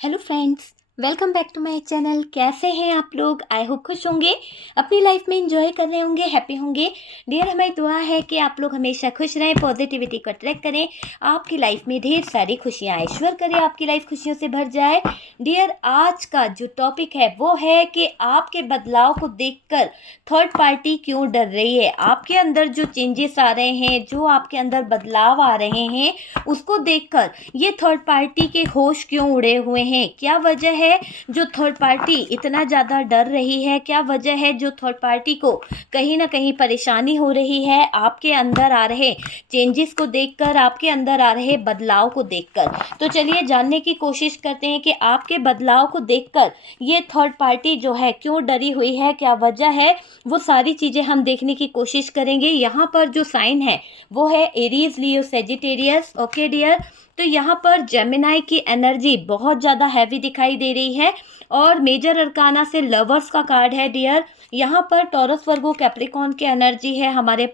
Hello friends, welcome back to my channel. कैसे हैं आप लोग? आई होप खुश होंगे, अपनी लाइफ में एंजॉय कर रहे होंगे, हैप्पी होंगे। डियर, हमारी दुआ है कि आप लोग हमेशा खुश रहें, पॉजिटिविटी को अट्रैक्ट करें, आपकी लाइफ में ढेर सारी खुशियाँ आए, ईश्वर करे आपकी लाइफ खुशियों से भर जाए। डियर, आज का जो टॉपिक है वो है कि आपके बदलाव को देखकर थर्ड पार्टी क्यों डर रही है। आपके अंदर जो चेंजेस आ रहे हैं, जो आपके अंदर बदलाव आ रहे हैं, उसको देखकर ये थर्ड पार्टी के होश क्यों उड़े हुए हैं? क्या वजह है जो थर्ड पार्टी इतना ज़्यादा डर रही है? क्या वजह है जो थर्ड पार्टी को कहीं ना कहीं परेशानी हो रही है आपके अंदर आ रहे चेंजेस को देखकर, आपके अंदर आ रहे बदलाव को देखकर? तो चलिए जानने की कोशिश करते हैं कि आपके बदलाव को देखकर ये थर्ड पार्टी जो है क्यों डरी हुई है, क्या वजह है। वो सारी चीज़ें हम देखने की कोशिश करेंगे। यहाँ पर जो साइन है वो है एरीज, लियो, सेजिटेरियस। ओके डियर, तो यहाँ पर जेमिनाई की एनर्जी बहुत ज़्यादा हैवी दिखाई दे रही है और मेजर अरकाना से लवर्स का कार्ड है डियर। यहाँ पर टॉरस, वर्गो, कैप्रिकॉर्न की एनर्जी है हमारे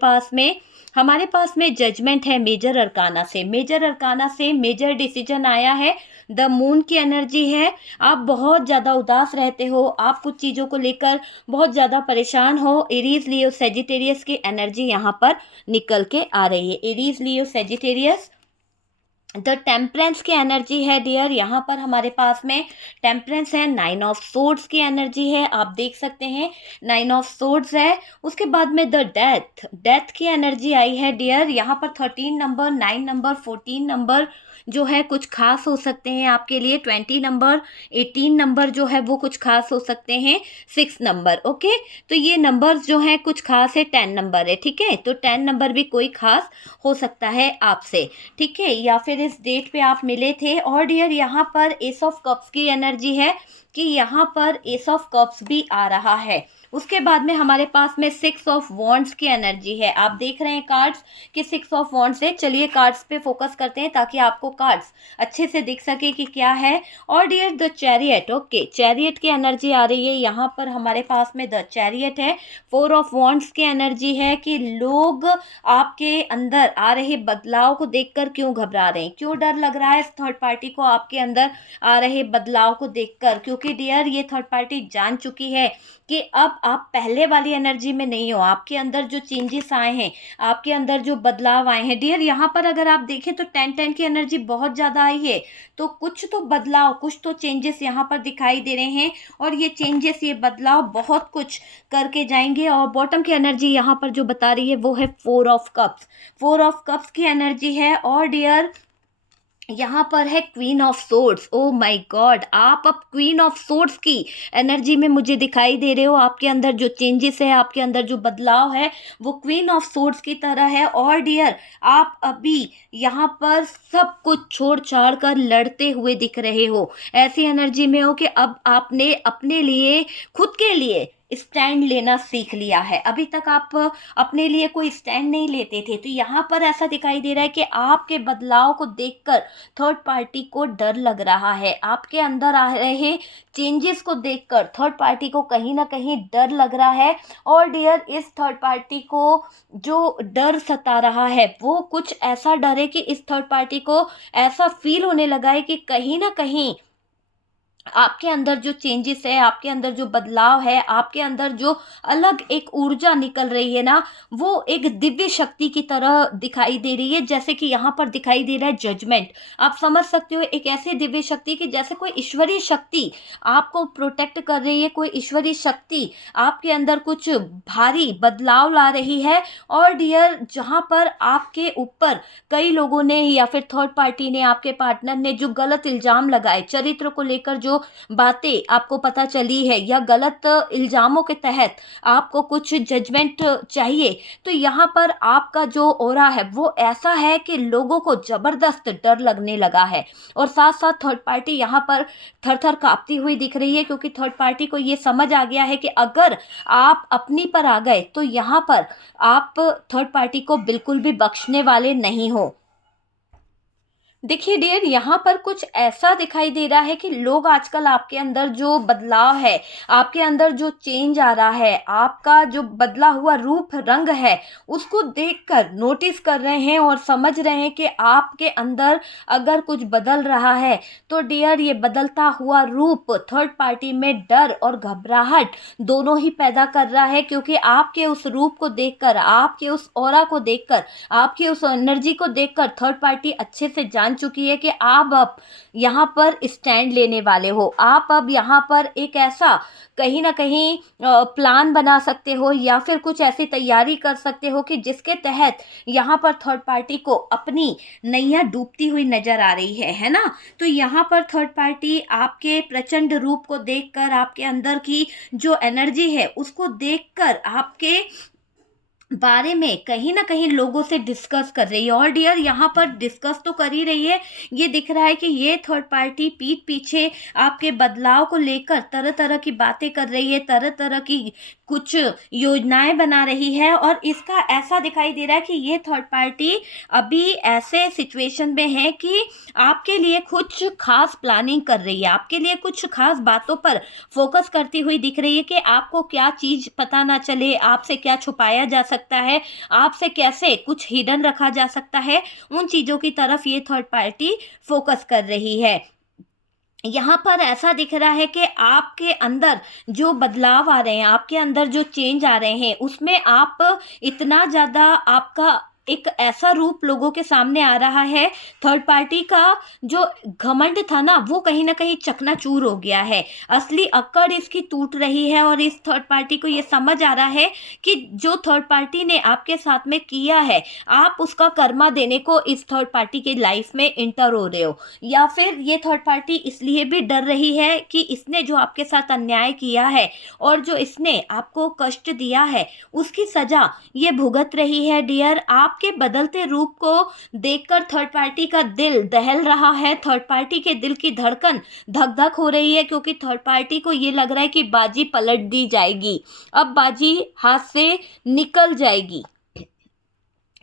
पास में जजमेंट है मेजर अरकाना से। मेजर अरकाना से मेजर डिसीजन आया है। द मून की एनर्जी है। आप बहुत ज़्यादा उदास रहते हो, आप कुछ चीज़ों को लेकर बहुत ज़्यादा परेशान हो। एरीज, लियो, सेजिटेरियस की एनर्जी यहाँ पर निकल के आ रही है। Aries, Leo, Sagittarius. The temperance की एनर्जी है डियर। यहाँ पर हमारे पास में टेम्परेंस है। नाइन ऑफ सोर्ड्स की एनर्जी है, आप देख सकते हैं नाइन ऑफ सोर्ड्स है। उसके बाद में द डेथ, डेथ की एनर्जी आई है डियर। यहाँ पर 13 नंबर, 9 नंबर, 14 नंबर जो है कुछ खास हो सकते हैं आपके लिए। 20 नंबर, 18 नंबर जो है वो कुछ खास हो सकते हैं। 6 नंबर, ओके। तो ये नंबर्स जो हैं कुछ खास है। 10 नंबर है, ठीक है। तो 10 नंबर भी कोई खास हो सकता है आपसे, ठीक है, या फिर इस डेट पे आप मिले थे। और डियर, यहाँ पर एस ऑफ कप्स की एनर्जी है कि यहाँ पर एस ऑफ कप्स भी आ रहा है। उसके बाद में हमारे पास में 6 ऑफ वॉन्ड्स की एनर्जी है। आप देख रहे हैं कार्ड्स कि 6 ऑफ वॉन्ड्स है। चलिए कार्ड्स पे फोकस करते हैं ताकि आपको कार्ड्स अच्छे से दिख सके कि क्या है। और dear, the chariot, okay, chariot की एनर्जी आ रही है। यहाँ पर हमारे पास में द चैरियट है। 4 ऑफ वॉन्ड्स की एनर्जी है कि लोग आपके अंदर आ रहे बदलाव को देखकर क्यों घबरा रहे हैं, क्यों डर लग रहा है इस थर्ड पार्टी को आपके अंदर आ रहे बदलाव को देखकर। क्योंकि डियर, ये थर्ड पार्टी जान चुकी है कि अब आप पहले वाली एनर्जी में नहीं हो। आपके अंदर जो चेंजेस आए हैं, आपके अंदर जो बदलाव आए हैं डियर, यहाँ पर अगर आप देखें तो 10-10 की एनर्जी बहुत ज़्यादा आई है। तो कुछ तो बदलाव, कुछ तो चेंजेस यहाँ पर दिखाई दे रहे हैं और ये चेंजेस, ये बदलाव बहुत कुछ करके जाएंगे। और बॉटम की एनर्जी यहाँ पर जो बता रही है वो है 4 ऑफ कप्स। 4 ऑफ कप्स की एनर्जी है। और डियर, यहाँ पर है queen of swords. Oh my God, आप अब क्वीन ऑफ सोर्ड्स की एनर्जी में मुझे दिखाई दे रहे हो। आपके अंदर जो चेंजेस है, आपके अंदर जो बदलाव है वो क्वीन ऑफ सोर्ड्स की तरह है। और डियर, आप अभी यहाँ पर सब कुछ छोड़ छाड़ कर लड़ते हुए दिख रहे हो। ऐसी एनर्जी में हो कि अब आपने अपने लिए, खुद के लिए स्टैंड लेना सीख लिया है। अभी तक आप अपने लिए कोई स्टैंड नहीं लेते थे। तो यहाँ पर ऐसा दिखाई दे रहा है कि आपके बदलाव को देखकर थर्ड पार्टी को डर लग रहा है। आपके अंदर आ रहे चेंजेस को देखकर थर्ड पार्टी को कहीं ना कहीं डर लग रहा है। और डियर, इस थर्ड पार्टी को जो डर सता रहा है वो कुछ ऐसा डर है कि इस थर्ड पार्टी को ऐसा फील होने लगा है कि कहीं ना कहीं आपके अंदर जो चेंजेस है, आपके अंदर जो बदलाव है, आपके अंदर जो अलग एक ऊर्जा निकल रही है ना, वो एक दिव्य शक्ति की तरह दिखाई दे रही है। जैसे कि यहाँ पर दिखाई दे रहा है जजमेंट। आप समझ सकते हो, एक ऐसी दिव्य शक्ति कि जैसे कोई ईश्वरीय शक्ति आपको प्रोटेक्ट कर रही है, कोई ईश्वरीय शक्ति आपके अंदर कुछ भारी बदलाव ला रही है। और डियर, जहाँ पर आपके ऊपर कई लोगों ने या फिर थर्ड पार्टी ने, आपके पार्टनर ने जो गलत इल्जाम लगाए, चरित्र को लेकर जो बातें आपको पता चली है या गलत इल्जामों के तहत आपको कुछ जजमेंट चाहिए, तो यहाँ पर आपका जो ऑरा है वो ऐसा है कि लोगों को जबरदस्त डर लगने लगा है। और साथ साथ थर्ड पार्टी यहाँ पर थर थर कांपती हुई दिख रही है क्योंकि थर्ड पार्टी को ये समझ आ गया है कि अगर आप अपनी पर आ गए तो यहाँ पर आप थर्ड पार्टी को बिल्कुल भी बख्शने वाले नहीं हो। देखिए डियर, यहाँ पर कुछ ऐसा दिखाई दे रहा है कि लोग आजकल आपके अंदर जो बदलाव है, आपके अंदर जो चेंज आ रहा है, आपका जो बदला हुआ रूप रंग है, उसको देखकर नोटिस कर रहे हैं और समझ रहे हैं कि आपके अंदर अगर कुछ बदल रहा है तो डियर ये बदलता हुआ रूप थर्ड पार्टी में डर और घबराहट दोनों ही पैदा कर रहा है, क्योंकि आपके उस रूप को देखकर, आपके उस ऑरा को देखकर, आपकी उस एनर्जी को देखकर थर्ड पार्टी अच्छे से जान चुकी है कि आप अब यहाँ पर स्टैंड लेने वाले हो। आप अब यहाँ पर एक ऐसा कहीं ना कहीं प्लान बना सकते हो या फिर कुछ ऐसी तैयारी कर सकते हो कि जिसके तहत यहाँ पर थर्ड पार्टी को अपनी नैया डूबती हुई नजर आ रही है ना। तो यहाँ पर थर्ड पार्टी आपके प्रचंड रूप को देखकर, आपके अंदर की जो एनर्जी है उसको देखकर आपके बारे में कहीं ना कहीं लोगों से डिस्कस कर रही है। और डियर यहाँ पर डिस्कस तो कर ही रही है, ये दिख रहा है कि ये थर्ड पार्टी पीठ पीछे आपके बदलाव को लेकर तरह तरह की बातें कर रही है, तरह तरह की कुछ योजनाएं बना रही है। और इसका ऐसा दिखाई दे रहा है कि ये थर्ड पार्टी अभी ऐसे सिचुएशन में है कि आपके लिए कुछ खास प्लानिंग कर रही है, आपके लिए कुछ खास बातों पर फोकस करती हुई दिख रही है कि आपको क्या चीज पता ना चले, आपसे क्या छुपाया जा सकता है, आपसे कैसे कुछ हिडन रखा जा सकता है, उन चीजों की तरफ ये थर्ड पार्टी फोकस कर रही है। यहाँ पर ऐसा दिख रहा है कि आपके अंदर जो बदलाव आ रहे हैं, आपके अंदर जो चेंज आ रहे हैं, उसमें आप इतना ज़्यादा, आपका एक ऐसा रूप लोगों के सामने आ रहा है, थर्ड पार्टी का जो घमंड था ना वो कहीं ना कहीं चकनाचूर हो गया है, असली अक्कड़ इसकी टूट रही है। और इस थर्ड पार्टी को ये समझ आ रहा है कि जो थर्ड पार्टी ने आपके साथ में किया है, आप उसका कर्मा देने को इस थर्ड पार्टी के लाइफ में इंटर हो रहे हो। या फिर ये थर्ड पार्टी इसलिए भी डर रही है कि इसने जो आपके साथ अन्याय किया है और जो इसने आपको कष्ट दिया है उसकी सजा ये भुगत रही है। डियर, आपके बदलते रूप को देखकर थर्ड पार्टी का दिल दहल रहा है, थर्ड पार्टी के दिल की धड़कन धक धक हो रही है, क्योंकि थर्ड पार्टी को ये लग रहा है कि बाजी पलट दी जाएगी, अब बाजी हाथ से निकल जाएगी।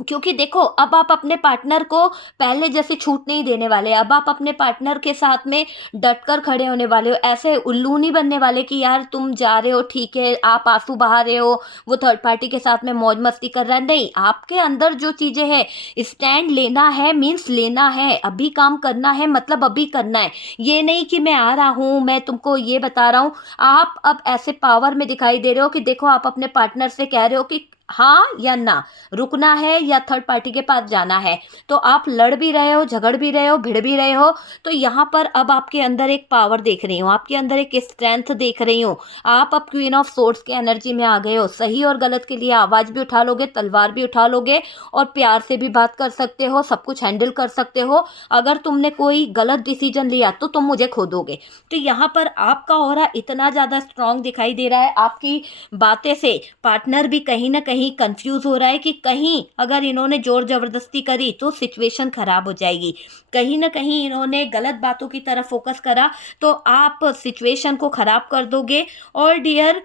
क्योंकि देखो, अब आप अपने पार्टनर को पहले जैसे छूट नहीं देने वाले, अब आप अपने पार्टनर के साथ में डट कर खड़े होने वाले हो, ऐसे उल्लू नहीं बनने वाले कि यार तुम जा रहे हो ठीक है, आप आंसू बहा रहे हो, वो थर्ड पार्टी के साथ में मौज मस्ती कर रहा है। नहीं, आपके अंदर जो चीज़ें हैं, स्टैंड लेना है मीन्स लेना है, अभी काम करना है मतलब अभी करना है। ये नहीं कि मैं आ रहा हूँ, मैं तुमको ये बता रहा हूँ। आप अब ऐसे पावर में दिखाई दे रहे हो कि देखो, आप अपने पार्टनर से कह रहे हो कि हाँ या ना, रुकना है या थर्ड पार्टी के पास जाना है। तो आप लड़ भी रहे हो, झगड़ भी रहे हो, भिड़ भी रहे हो। तो यहाँ पर अब आपके अंदर एक पावर देख रही हूँ, आपके अंदर एक स्ट्रेंथ देख रही हूँ। आप अब क्वीन ऑफ सोर्ड्स के एनर्जी में आ गए हो। सही और गलत के लिए आवाज़ भी उठा लोगे, तलवार भी उठा लोगे और प्यार से भी बात कर सकते हो, सब कुछ हैंडल कर सकते हो। अगर तुमने कोई गलत डिसीजन लिया तो तुम मुझे खो दोगे। तो यहाँ पर आपका ऑरा इतना ज़्यादा स्ट्रांग दिखाई दे रहा है, आपकी बातें से पार्टनर भी कहीं ना कहीं कंफ्यूज हो रहा है कि कहीं अगर इन्होंने जोर जबरदस्ती करी तो सिचुएशन खराब हो जाएगी, कहीं ना कहीं इन्होंने गलत बातों की तरफ फोकस करा तो आप सिचुएशन को खराब कर दोगे। और डियर,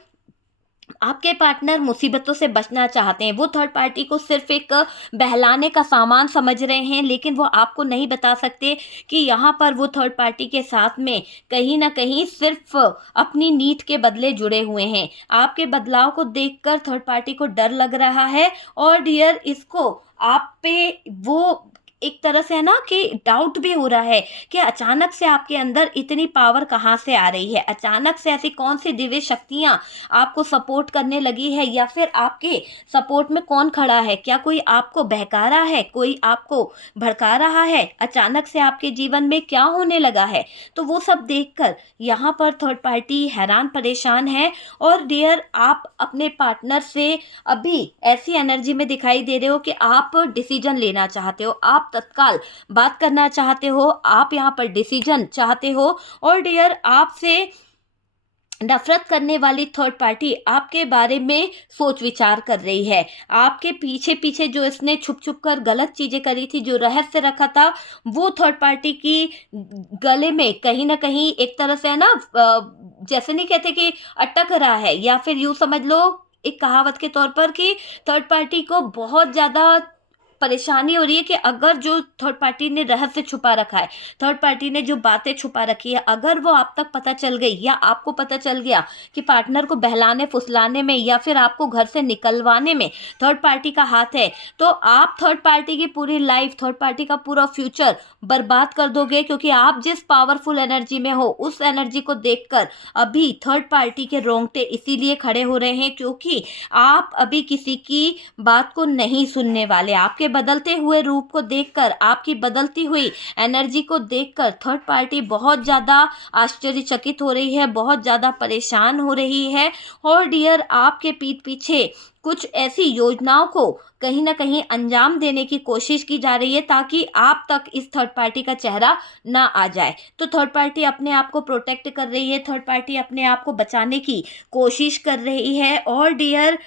आपके पार्टनर मुसीबतों से बचना चाहते हैं, वो थर्ड पार्टी को सिर्फ एक बहलाने का सामान समझ रहे हैं, लेकिन वो आपको नहीं बता सकते कि यहाँ पर वो थर्ड पार्टी के साथ में कहीं ना कहीं सिर्फ अपनी नीड के बदले जुड़े हुए हैं। आपके बदलाव को देखकर थर्ड पार्टी को डर लग रहा है और डियर, इसको आप पे वो एक तरह से है ना कि डाउट भी हो रहा है कि अचानक से आपके अंदर इतनी पावर कहाँ से आ रही है, अचानक से ऐसी कौन सी दिव्य शक्तियाँ आपको सपोर्ट करने लगी है, या फिर आपके सपोर्ट में कौन खड़ा है, क्या कोई आपको बहका रहा है, कोई आपको भड़का रहा है, अचानक से आपके जीवन में क्या होने लगा है। तो वो सब देखकर यहाँ पर थर्ड पार्टी हैरान परेशान है। और डियर, आप अपने पार्टनर से अभी ऐसी एनर्जी में दिखाई दे रहे हो कि आप डिसीजन लेना चाहते हो, आप तत्काल बात करना चाहते हो, आप यहाँ पर डिसीजन चाहते हो। और डियर, आपसे नफरत करने वाली थर्ड पार्टी आपके बारे में सोच विचार कर रही है, आपके पीछे पीछे जो इसने छुप छुप कर गलत चीजें करी थी, जो रहस्य रखा था, वो थर्ड पार्टी की गले में कहीं ना कहीं एक तरह से है ना, जैसे नहीं कहते कि अटक रहा है, या फिर यूं समझ लो एक कहावत के तौर पर कि थर्ड पार्टी को बहुत ज्यादा परेशानी हो रही है कि अगर जो थर्ड पार्टी ने रहस्य छुपा रखा है, थर्ड पार्टी ने जो बातें छुपा रखी है, अगर वो आप तक पता चल गई या आपको पता चल गया कि पार्टनर को बहलाने फुसलाने में या फिर आपको घर से निकलवाने में थर्ड पार्टी का हाथ है, तो आप थर्ड पार्टी की पूरी लाइफ, थर्ड पार्टी का पूरा फ्यूचर बर्बाद कर दोगे। क्योंकि आप जिस पावरफुल एनर्जी में हो, उस एनर्जी को देखकर अभी थर्ड पार्टी के रोंगटे इसीलिए खड़े हो रहे हैं क्योंकि आप अभी किसी की बात को नहीं सुनने वाले। आपके बदलते हुए रूप को देखकर, आपकी बदलती हुई एनर्जी को देखकर थर्ड पार्टी बहुत ज़्यादा आश्चर्यचकित हो रही है, बहुत ज़्यादा परेशान हो रही है। और डियर, आपके पीठ पीछे कुछ ऐसी योजनाओं को कहीं ना कहीं अंजाम देने की कोशिश की जा रही है ताकि आप तक इस थर्ड पार्टी का चेहरा ना आ जाए। तो थर्ड पार्टी अपने आप को प्रोटेक्ट कर रही है, थर्ड पार्टी अपने आप को बचाने की कोशिश कर रही है। और डियर,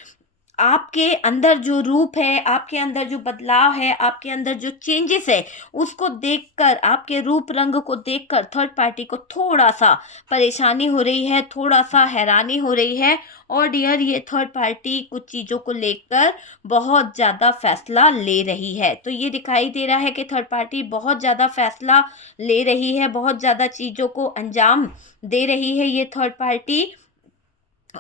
आपके अंदर जो रूप है, आपके अंदर जो बदलाव है, आपके अंदर जो चेंजेस है, उसको देखकर, आपके रूप रंग को देखकर थर्ड पार्टी को थोड़ा सा परेशानी हो रही है, थोड़ा सा हैरानी हो रही है। और डियर, ये थर्ड पार्टी कुछ चीज़ों को लेकर बहुत ज़्यादा फैसला ले रही है। तो ये दिखाई दे रहा है कि थर्ड पार्टी बहुत ज़्यादा फैसला ले रही है, बहुत ज़्यादा चीज़ों को अंजाम दे रही है ये थर्ड पार्टी।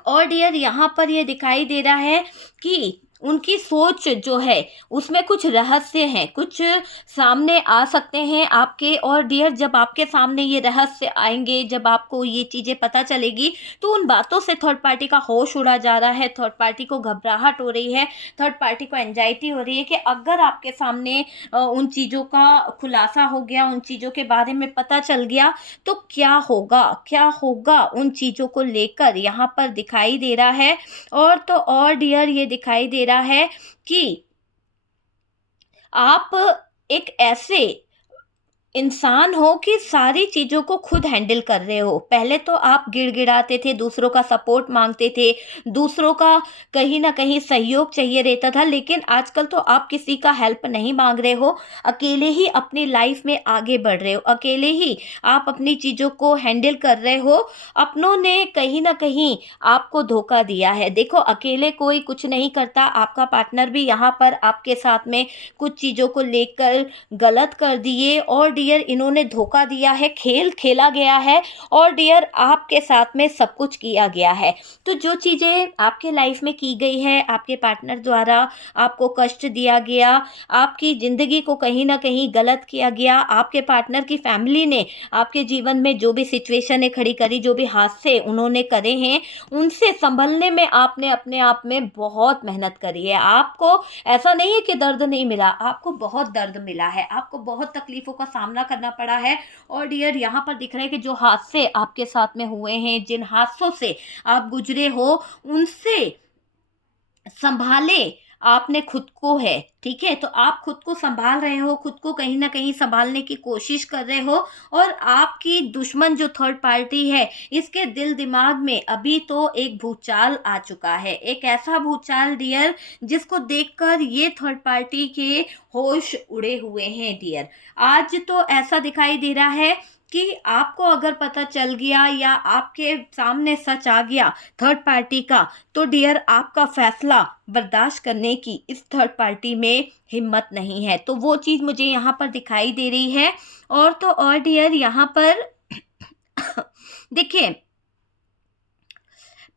और डियर, यहाँ पर ये दिखाई दे रहा है कि उनकी सोच जो है उसमें कुछ रहस्य हैं, कुछ सामने आ सकते हैं आपके। और डियर, जब आपके सामने ये रहस्य आएंगे, जब आपको ये चीज़ें पता चलेगी, तो उन बातों से थर्ड पार्टी का होश उड़ा जा रहा है, थर्ड पार्टी को घबराहट हो रही है, थर्ड पार्टी को एंजाइटी हो रही है कि अगर आपके सामने उन चीज़ों का खुलासा हो गया, उन चीज़ों के बारे में पता चल गया, तो क्या होगा, क्या होगा उन चीज़ों को लेकर यहाँ पर दिखाई दे रहा है। और तो और डियर, ये दिखाई दे रहा है कि आप एक ऐसे इंसान हो कि सारी चीज़ों को खुद हैंडल कर रहे हो। पहले तो आप गिड़गिड़ाते थे, दूसरों का सपोर्ट मांगते थे, दूसरों का कहीं ना कहीं सहयोग चाहिए रहता था, लेकिन आजकल तो आप किसी का हेल्प नहीं मांग रहे हो, अकेले ही अपनी लाइफ में आगे बढ़ रहे हो, अकेले ही आप अपनी चीज़ों को हैंडल कर रहे हो। अपनों ने कहीं ना कहीं आपको धोखा दिया है। देखो, अकेले कोई कुछ नहीं करता, आपका पार्टनर भी यहाँ पर आपके साथ में कुछ चीज़ों को लेकर गलत कर दिए। और डियर, इन्होंने धोखा दिया है, खेल खेला गया है, और डियर, आपके साथ में सब कुछ किया गया है। तो जो चीज़ें आपके लाइफ में की गई है, आपके पार्टनर द्वारा आपको कष्ट दिया गया, आपकी ज़िंदगी को कहीं ना कहीं गलत किया गया, आपके पार्टनर की फैमिली ने आपके जीवन में जो भी सिचुएशन खड़ी करी, जो भी हादसे उन्होंने करे हैं, उनसे संभलने में आपने अपने आप में बहुत मेहनत करी है। आपको ऐसा नहीं है कि दर्द नहीं मिला, आपको बहुत दर्द मिला है, आपको बहुत तकलीफों का सामना करना पड़ा है। और डियर, यहाँ पर दिख रहा है कि जो हादसे आपके साथ में हुए हैं, जिन हादसों से आप गुजरे हो, उनसे संभाले आपने खुद को है। ठीक है, तो आप खुद को संभाल रहे हो, खुद को कहीं ना कहीं संभालने की कोशिश कर रहे हो। और आपकी दुश्मन जो थर्ड पार्टी है, इसके दिल दिमाग में अभी तो एक भूचाल आ चुका है, एक ऐसा भूचाल डियर जिसको देखकर ये थर्ड पार्टी के होश उड़े हुए हैं डियर। आज तो ऐसा दिखाई दे रहा है कि आपको अगर पता चल गया या आपके सामने सच आ गया थर्ड पार्टी का, तो डियर, आपका फैसला बर्दाश्त करने की इस थर्ड पार्टी में हिम्मत नहीं है। तो वो चीज़ मुझे यहाँ पर दिखाई दे रही है। और तो और डियर, यहाँ पर देखिए,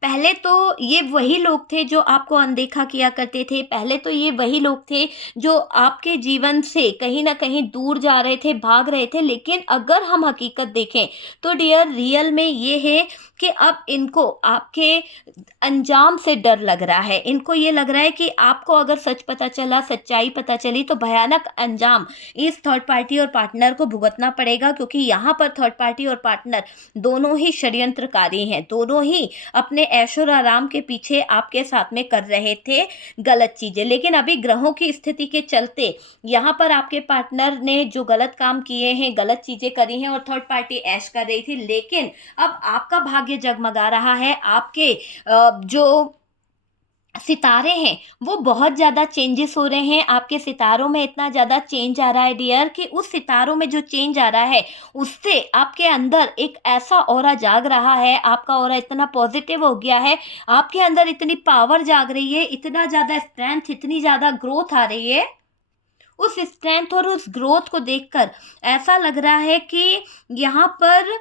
पहले तो ये वही लोग थे जो आपको अनदेखा किया करते थे, पहले तो ये वही लोग थे जो आपके जीवन से कहीं ना कहीं दूर जा रहे थे, भाग रहे थे। लेकिन अगर हम हकीकत देखें तो डियर, रियल में ये है कि अब इनको आपके अंजाम से डर लग रहा है। इनको ये लग रहा है कि आपको अगर सच पता चला, सच्चाई पता चली, तो भयानक अंजाम इस थर्ड पार्टी और पार्टनर को भुगतना पड़ेगा। क्योंकि यहाँ पर थर्ड पार्टी और पार्टनर दोनों ही षड्यंत्रकारी हैं, दोनों ही अपने ऐशो आराम के पीछे आपके साथ में कर रहे थे गलत चीज़ें। लेकिन अभी ग्रहों की स्थिति के चलते यहाँ पर आपके पार्टनर ने जो गलत काम किए हैं, गलत चीज़ें करी हैं, और थर्ड पार्टी ऐश कर रही थी। लेकिन अब आपका भाग्य जगमगा रहा है, आपके जो सितारे हैं वो बहुत ज़्यादा चेंजेस हो रहे हैं। आपके सितारों में इतना ज़्यादा चेंज आ रहा है डियर कि उस सितारों में जो चेंज आ रहा है उससे आपके अंदर एक ऐसा ऑरा जाग रहा है, आपका ऑरा इतना पॉजिटिव हो गया है, आपके अंदर इतनी पावर जाग रही है, इतना ज़्यादा स्ट्रेंथ, इतनी ज़्यादा ग्रोथ आ रही है। उस स्ट्रेंथ और उस ग्रोथ को देखकर ऐसा लग रहा है कि यहाँ पर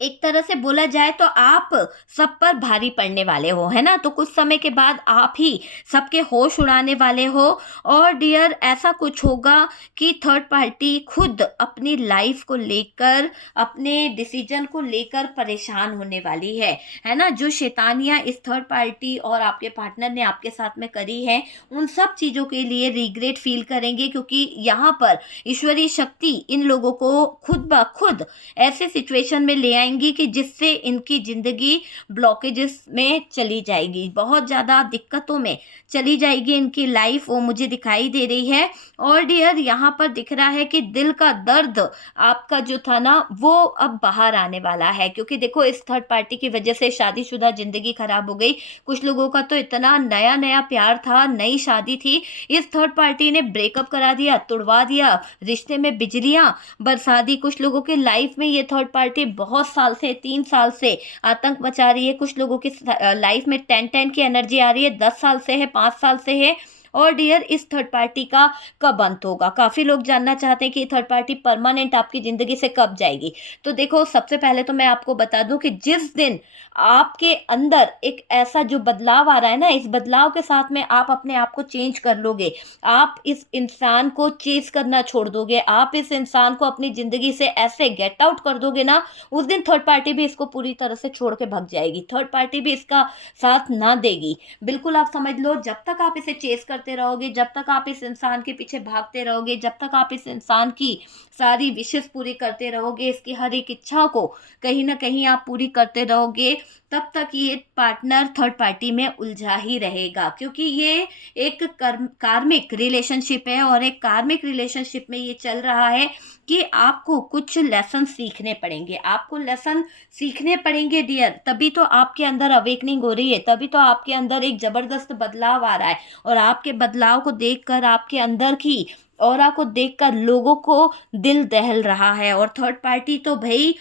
एक तरह से बोला जाए तो आप सब पर भारी पड़ने वाले हो, है ना। तो कुछ समय के बाद आप ही सबके होश उड़ाने वाले हो। और डियर ऐसा कुछ होगा कि थर्ड पार्टी खुद अपनी लाइफ को लेकर, अपने डिसीजन को लेकर परेशान होने वाली है ना। जो शैतानियां इस थर्ड पार्टी और आपके पार्टनर ने आपके साथ में करी है, उन सब चीज़ों के लिए रिग्रेट फील करेंगे, क्योंकि यहाँ पर ईश्वरीय शक्ति इन लोगों को खुद ब खुद ऐसे सिचुएशन में ले आएंगी कि जिससे इनकी ज़िंदगी ब्लॉकेजेस में चली जाएगी, बहुत ज़्यादा दिक्कतों में चली जाएगी इनकी लाइफ, वो मुझे दिखाई दे रही है। और डियर यहाँ पर दिख रहा है कि दिल का दर्द आपका जो था ना, वो अब बाहर आने वाला है, क्योंकि देखो इस थर्ड पार्टी की वजह से शादीशुदा ज़िंदगी खराब हो गई। कुछ लोगों का तो इतना नया नया प्यार था, नई शादी थी, इस थर्ड पार्टी ने ब्रेकअप करा दिया, तुड़वा दिया, रिश्ते में बिजलियां बरसा दी। कुछ लोगों के लाइफ में ये थर्ड पार्टी बहुत साल से, 3 साल से आतंक मचा रही है। कुछ लोगों की लाइफ में 10-10 की एनर्जी आ रही है, 10 साल से है, 5 साल से है। और डियर इस थर्ड पार्टी का कब अंत होगा? काफ़ी लोग जानना चाहते हैं कि थर्ड पार्टी परमानेंट आपकी ज़िंदगी से कब जाएगी। तो देखो, सबसे पहले तो मैं आपको बता दूं कि जिस दिन आपके अंदर एक ऐसा जो बदलाव आ रहा है ना, इस बदलाव के साथ में आप अपने आप को चेंज कर लोगे, आप इस इंसान को चेज करना छोड़ दोगे, आप इस इंसान को अपनी ज़िंदगी से ऐसे गेट आउट कर दोगे ना, उस दिन थर्ड पार्टी भी इसको पूरी तरह से छोड़ के भाग जाएगी, थर्ड पार्टी भी इसका साथ ना देगी। बिल्कुल आप समझ लो, जब तक आप इसे चेस करते रहोगे, जब तक आप इस इंसान के पीछे भागते रहोगे, जब तक आप इस इंसान की सारी विशेष पूरी करते रहोगे, इसकी हर एक इच्छा को कहीं ना कहीं आप पूरी करते रहोगे, तब तक ये पार्टनर थर्ड पार्टी में उलझा ही रहेगा। क्योंकि ये एक कार्मिक रिलेशनशिप है, और एक कार्मिक रिलेशनशिप में ये चल रहा है कि आपको कुछ लेसन सीखने पड़ेंगे, आपको लेसन सीखने पड़ेंगे डियर, तभी तो आपके अंदर अवेकनिंग हो रही है, तभी तो आपके अंदर एक ज़बरदस्त बदलाव आ रहा है। और आपके बदलाव को देखकर, आपके अंदर की ऑरा को देखकर लोगों को दिल दहल रहा है। और थर्ड पार्टी तो भाई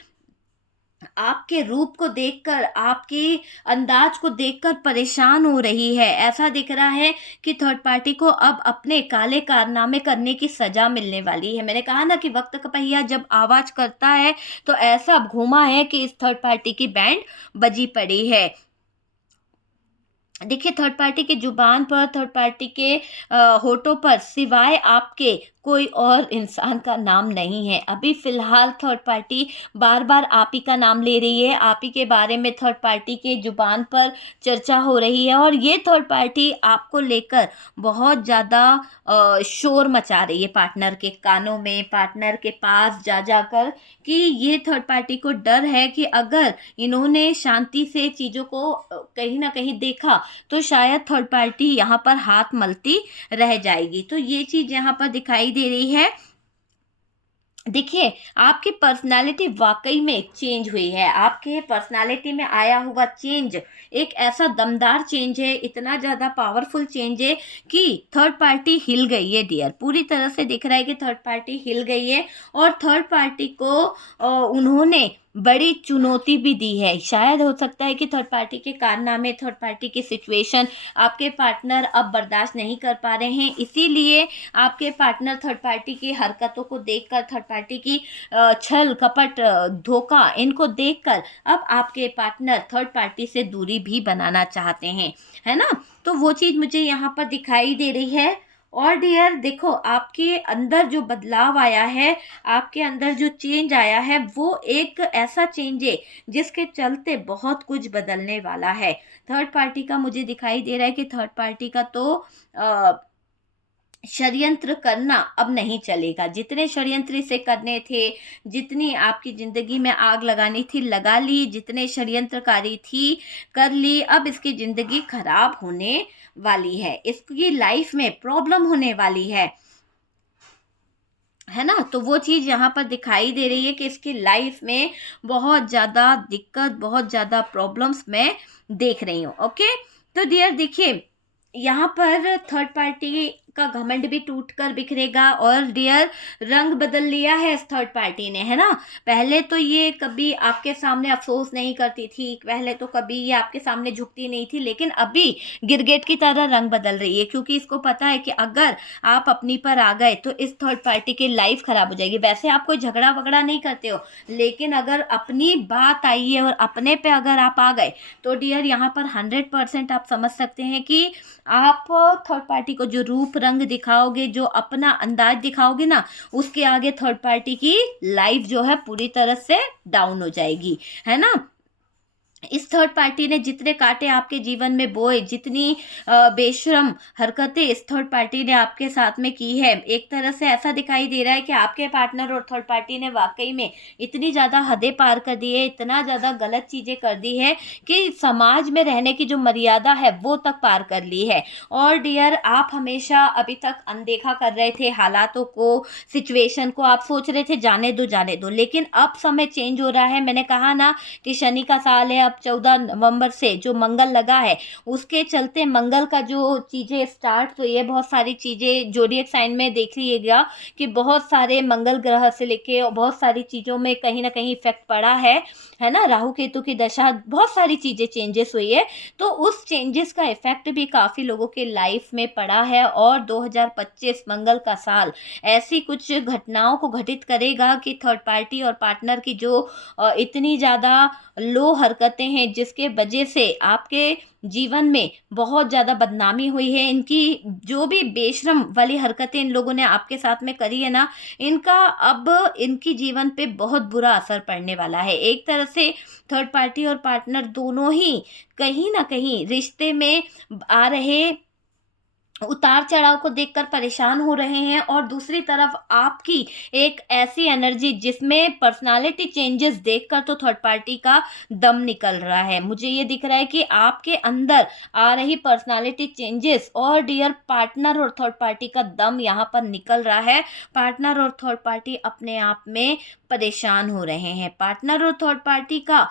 आपके रूप को देखकर, आपके अंदाज को देखकर परेशान हो रही है। ऐसा दिख रहा है कि थर्ड पार्टी को अब अपने काले कारनामे करने की सजा मिलने वाली है। मैंने कहा ना कि वक्त का पहिया जब आवाज करता है तो ऐसा घूमा है कि इस थर्ड पार्टी की बैंड बजी पड़ी है। देखिए, थर्ड पार्टी की जुबान पर, थर्ड पार्टी के होठों पर सिवाय आपके कोई और इंसान का नाम नहीं है। अभी फ़िलहाल थर्ड पार्टी बार बार आप ही का नाम ले रही है, आप ही के बारे में थर्ड पार्टी के जुबान पर चर्चा हो रही है। और ये थर्ड पार्टी आपको लेकर बहुत ज़्यादा शोर मचा रही है पार्टनर के कानों में, पार्टनर के पास जा जाकर, कि ये थर्ड पार्टी को डर है कि अगर इन्होंने शांति से चीज़ों को कहीं ना कहीं देखा तो शायद थर्ड पार्टी यहाँ पर हाथ मलती रह जाएगी। तो ये चीज़ यहाँ पर दिखाई दे रही है। देखिए, आपकी पर्सनालिटी वाकई में चेंज हुई है, आपके पर्सनालिटी में आया हुआ चेंज एक ऐसा दमदार चेंज है, इतना ज़्यादा पावरफुल चेंज है कि थर्ड पार्टी हिल गई है डियर। पूरी तरह से दिख रहा है कि थर्ड पार्टी हिल गई है। और थर्ड पार्टी को उन्होंने बड़ी चुनौती भी दी है। शायद हो सकता है कि थर्ड पार्टी के कारनामे, थर्ड पार्टी की सिचुएशन आपके पार्टनर अब बर्दाश्त नहीं कर पा रहे हैं, इसीलिए आपके पार्टनर थर्ड पार्टी की हरकतों को देखकर, थर्ड पार्टी की छल कपट धोखा, इनको देखकर अब आपके पार्टनर थर्ड पार्टी से दूरी भी बनाना चाहते हैं, है ना। तो वो चीज़ मुझे यहाँ पर दिखाई दे रही है। और डियर देखो, आपके अंदर जो बदलाव आया है, आपके अंदर जो चेंज आया है, वो एक ऐसा चेंज है जिसके चलते बहुत कुछ बदलने वाला है। थर्ड पार्टी का मुझे दिखाई दे रहा है कि थर्ड पार्टी का तो अ, षड्यंत्र करना अब नहीं चलेगा। जितने षड्यंत्र इसे करने थे, जितनी आपकी ज़िंदगी में आग लगानी थी लगा ली, जितने षड्यंत्रकारी थी कर ली, अब इसकी ज़िंदगी खराब होने वाली है, इसकी लाइफ में प्रॉब्लम होने वाली है ना। तो वो चीज़ यहाँ पर दिखाई दे रही है कि इसकी लाइफ में बहुत ज़्यादा दिक्कत, बहुत ज़्यादा प्रॉब्लम्स मैं देख रही हूँ। ओके, तो डियर देखिए, यहाँ पर थर्ड पार्टी का घमंड भी टूट कर बिखरेगा। और डियर, रंग बदल लिया है इस थर्ड पार्टी ने, है ना। पहले तो ये कभी आपके सामने अफसोस नहीं करती थी, पहले तो कभी ये आपके सामने झुकती नहीं थी, लेकिन अभी गिरगिट की तरह रंग बदल रही है, क्योंकि इसको पता है कि अगर आप अपनी पर आ गए तो इस थर्ड पार्टी की लाइफ खराब हो जाएगी। वैसे आप कोई झगड़ा वगड़ा नहीं करते हो, लेकिन अगर अपनी बात आई है और अपने पे अगर आप आ गए तो डियर यहाँ पर 100% आप समझ सकते हैं कि आप थर्ड पार्टी को जो रूप रंग दिखाओगे, जो अपना अंदाज दिखाओगे ना, उसके आगे थर्ड पार्टी की लाइफ जो है पूरी तरह से डाउन हो जाएगी, है ना। इस थर्ड पार्टी ने जितने कांटे आपके जीवन में बोए, जितनी बेशरम हरकतें इस थर्ड पार्टी ने आपके साथ में की है, एक तरह से ऐसा दिखाई दे रहा है कि आपके पार्टनर और थर्ड पार्टी ने वाकई में इतनी ज़्यादा हदें पार कर दी है, इतना ज़्यादा गलत चीज़ें कर दी है कि समाज में रहने की जो मर्यादा है वो तक पार कर ली है। और डियर, आप हमेशा अभी तक अनदेखा कर रहे थे हालातों को, सिचुएशन को, आप सोच रहे थे जाने दो जाने दो, लेकिन अब समय चेंज हो रहा है। मैंने कहा ना कि शनि का साल है, अब 14 नवंबर से जो मंगल लगा है उसके चलते मंगल का जो चीज़ें स्टार्ट हुई है, बहुत सारी चीज़ें ज़ोडिएक साइन में देख लीजिएगा कि बहुत सारे मंगल ग्रह से लेके बहुत सारी चीज़ों में कहीं ना कहीं इफेक्ट पड़ा है ना। राहु केतु की दशा, बहुत सारी चीज़ें चेंजेस हुई है, तो उस चेंजेस का इफेक्ट भी काफ़ी लोगों के लाइफ में पड़ा है। और 2025 मंगल का साल ऐसी कुछ घटनाओं को घटित करेगा कि थर्ड पार्टी और पार्टनर की जो इतनी ज़्यादा लो हरकतें हैं, जिसके वजह से आपके जीवन में बहुत ज़्यादा बदनामी हुई है, इनकी जो भी बेशरम वाली हरकतें इन लोगों ने आपके साथ में करी है ना, इनका अब इनकी जीवन पे बहुत बुरा असर पड़ने वाला है। एक तरह से थर्ड पार्टी और पार्टनर दोनों ही कहीं ना कहीं रिश्ते में आ रहे उतार चढ़ाव को देखकर परेशान हो रहे हैं, और दूसरी तरफ आपकी एक ऐसी एनर्जी जिसमें पर्सनालिटी चेंजेस देखकर तो थर्ड पार्टी का दम निकल रहा है। मुझे ये दिख रहा है कि आपके अंदर आ रही पर्सनालिटी चेंजेस और डियर पार्टनर और थर्ड पार्टी का दम यहाँ पर निकल रहा है। पार्टनर और थर्ड पार्टी अपने आप में परेशान हो रहे हैं, पार्टनर और थर्ड पार्टी का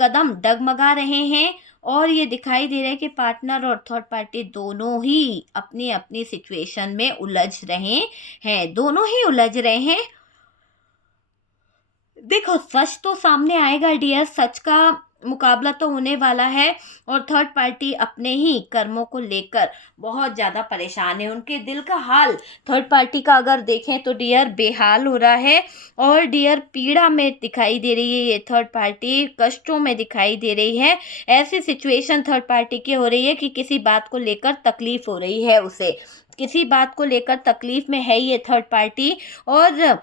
कदम डगमगा रहे हैं, और ये दिखाई दे रहा है कि पार्टनर और थर्ड पार्टी दोनों ही अपनी अपनी सिचुएशन में उलझ रहे हैं, दोनों ही उलझ रहे हैं। देखो, सच तो सामने आएगा डियर, सच का मुकाबला तो होने वाला है, और थर्ड पार्टी अपने ही कर्मों को लेकर बहुत ज़्यादा परेशान है। उनके दिल का हाल थर्ड पार्टी का अगर देखें तो डियर बेहाल हो रहा है, और डियर पीड़ा में दिखाई दे रही है, ये थर्ड पार्टी कष्टों में दिखाई दे रही है। ऐसी सिचुएशन थर्ड पार्टी की हो रही है कि किसी बात को लेकर तकलीफ हो रही है उसे, किसी बात को लेकर तकलीफ में है ये थर्ड पार्टी, और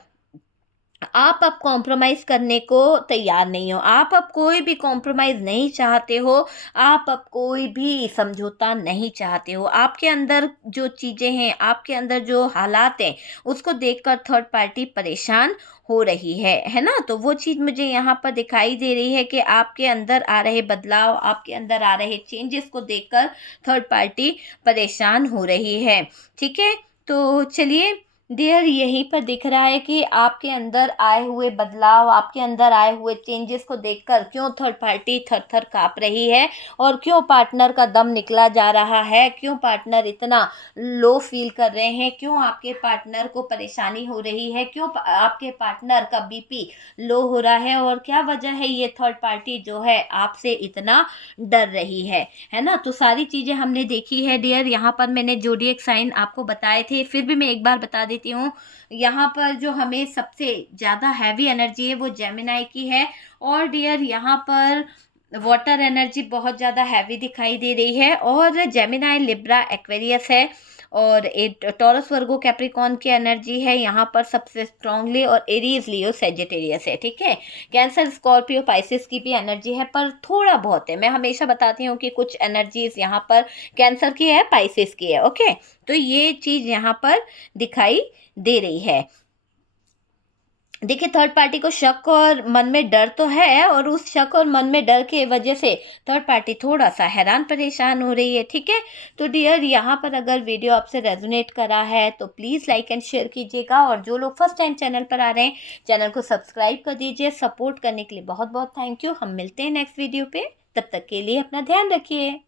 आप अब कॉम्प्रोमाइज़ करने को तैयार नहीं हो, आप अब कोई भी कॉम्प्रोमाइज़ नहीं चाहते हो, आप अब कोई भी समझौता नहीं चाहते हो। आपके अंदर जो चीज़ें हैं, आपके अंदर जो हालात हैं, उसको देखकर थर्ड पार्टी परेशान हो रही है ना। तो वो चीज़ मुझे यहाँ पर दिखाई दे रही है कि आपके अंदर आ रहे बदलाव, आपके अंदर आ रहे चेंजेस को देखकर थर्ड पार्टी परेशान हो रही है, ठीक है। तो चलिए डियर, यहीं पर दिख रहा है कि आपके अंदर आए हुए बदलाव, आपके अंदर आए हुए चेंजेस को देखकर क्यों थर्ड पार्टी थर थर काँप रही है, और क्यों पार्टनर का दम निकला जा रहा है, क्यों पार्टनर इतना लो फील कर रहे हैं, क्यों आपके पार्टनर को परेशानी हो रही है, क्यों आपके पार्टनर का बीपी लो हो रहा है, और क्या वजह है ये थर्ड पार्टी जो है आपसे इतना डर रही है ना। तो सारी चीज़ें हमने देखी है डियर। यहाँ पर मैंने ज़ोडिएक साइन आपको बताए थे, फिर भी मैं एक बार बता देती हूँ। यहाँ पर जो हमें सबसे ज़्यादा हैवी एनर्जी है वो जेमिनाई की है, और डियर यहाँ पर वाटर एनर्जी बहुत ज़्यादा हैवी दिखाई दे रही है, और जेमिनाई लिब्रा एक्वेरियस है, और एक टॉरस वर्गो कैप्रिकॉर्न की एनर्जी है यहाँ पर सबसे स्ट्रांगली, और एरीज लियो सेजिटेरियस है, ठीक है। कैंसर स्कॉर्पियो पाइसिस की भी एनर्जी है, पर थोड़ा बहुत है। मैं हमेशा बताती हूँ कि कुछ एनर्जीज यहाँ पर कैंसर की है, पाइसिस की है, ओके। तो ये चीज़ यहाँ पर दिखाई दे रही है। देखिए, थर्ड पार्टी को शक और मन में डर तो है, और उस शक और मन में डर के वजह से थर्ड पार्टी थोड़ा सा हैरान परेशान हो रही है, ठीक है। तो डियर, यहाँ पर अगर वीडियो आपसे रेजोनेट करा है तो प्लीज़ लाइक एंड शेयर कीजिएगा, और जो लोग फर्स्ट टाइम चैनल पर आ रहे हैं चैनल को सब्सक्राइब कर दीजिए। सपोर्ट करने के लिए बहुत बहुत थैंक यू। हम मिलते हैं नेक्स्ट वीडियो पे, तब तक के लिए अपना ध्यान रखिए।